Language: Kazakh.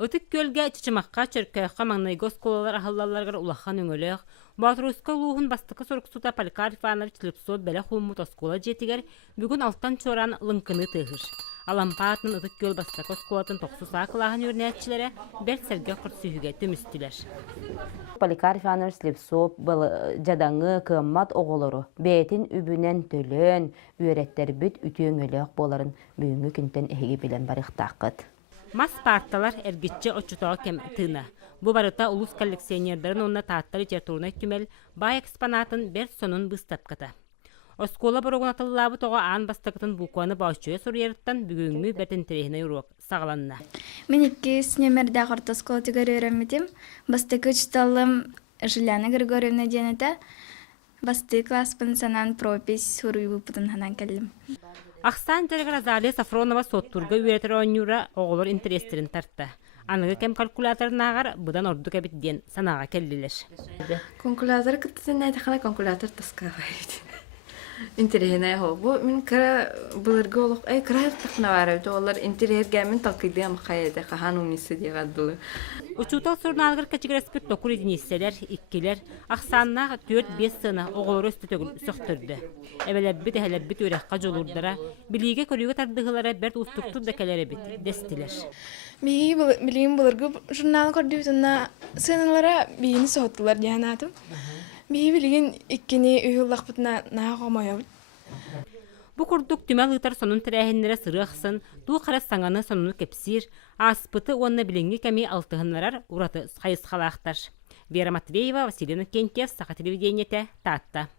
Ötük gölge çiçimaqqa çörköqqa mangnaygos kolalar ahallаларгар улахан өңөлөк. Батруска луһун бастыкы соруксута Поликарп Иванович Слепцов бәле хуммут оскола жетигер бүгүн алтан чоран лынкыны тыгыр. Алампаатын ötük göl бастыкы осколатын токсу сакылахан өрнәтчиләре бер сәргә кырсыйга төмүстүләр. Поликарп Иванович Слепцов жадаңы кыммат оголору бетин үбүнен төлөн үйрәттер бүт үтөңөлөк боларын бүгүнкү күнтен эһиги билен барыктакыт. Мас парталар эргитче очутоо кем тына. Бу барыта улус коллекционерлерин онна тааттар литературна күмел бай экспонатын бер сонун быстапката. Оскола борогун атыллабы тога аан бастакытын букуаны баучуя сурьерттан бүгүнгү бертен терехине урок сагаланна. Мен 2 номерде карта оскола тигер öğrenmedim. Бастыкы читалым Жиляна Григорьевна денете. Басты класс пансанан пропись суруйбу путун ханан келдим. Ахсан Терегра Залия Сафронова соттурга үйретер ойнюра оголор интерестерин тартта. Аныгы кем калькуляторнагар будан орду кебитден санага келдилер. Калькулятор кыттын айтакана калькулятор таскавайт. Интерене хо. Бу мен кара булырга олук крайт такна бары. Олар интерерге мен талкыдым кайда хану мисе дигадылы. Учутал сурналгар качыгыр спектакль единиселер, иккилер, Ахсанна 4-5 сына оголор өстөтөгүн сөктөрдү. Эбелеббит эхелеббит үрекка жолурдара, билиге көрүүгө тардыгылары бер устукту декелери бит, дестилер. Билигин булыргы журнал көрдүбүтүнна сыналара бийини соттулар жанатым. Билигин иккини үйүллакпытына наагомойобут. Бу курдук түмел ытар сонун тирәһиннәре сырыахсын, туу карас саңаны сонуну кепсир, аспыты онна билинги кеми алтыһыннарар ураты хайысхалаахтар. Вера Матвеева, Василина Кентьев, Саха телевидениете, Татта.